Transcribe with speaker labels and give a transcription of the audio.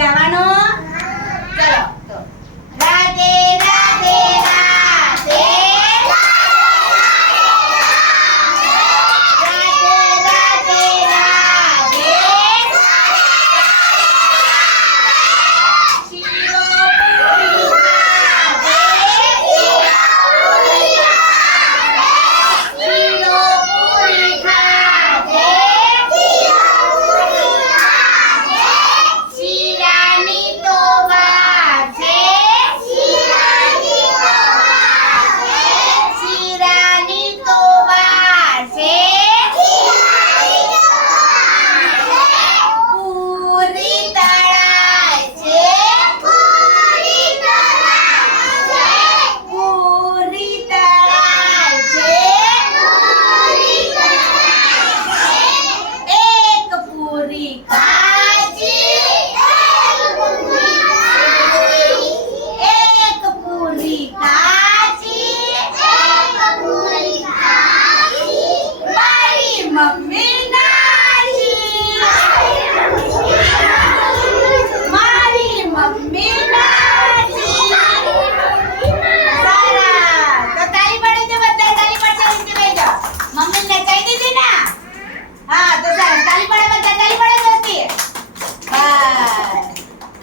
Speaker 1: 加班呢。ચાલી પડે બધા ચાલી પડે